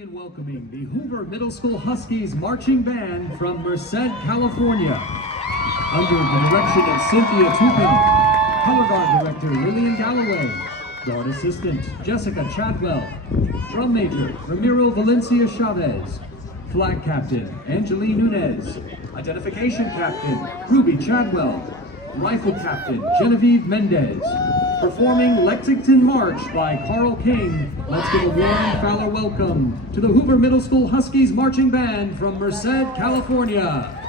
joining and welcoming the Hoover Middle School Huskies Marching Band from Merced, California. Under the direction of Cynthia Tupin, Color Guard Director Lillian Galloway, Guard Assistant Jessica Chadwell, Drum Major Ramiro Valencia Chavez, Flag Captain Angeline Nunez, Identification Captain Ruby Chadwell, Rifle Captain Genevieve Mendez. Performing Lexington March by Carl King, let's give a warm Fowler welcome to the Hoover Middle School Huskies Marching Band from Merced, California.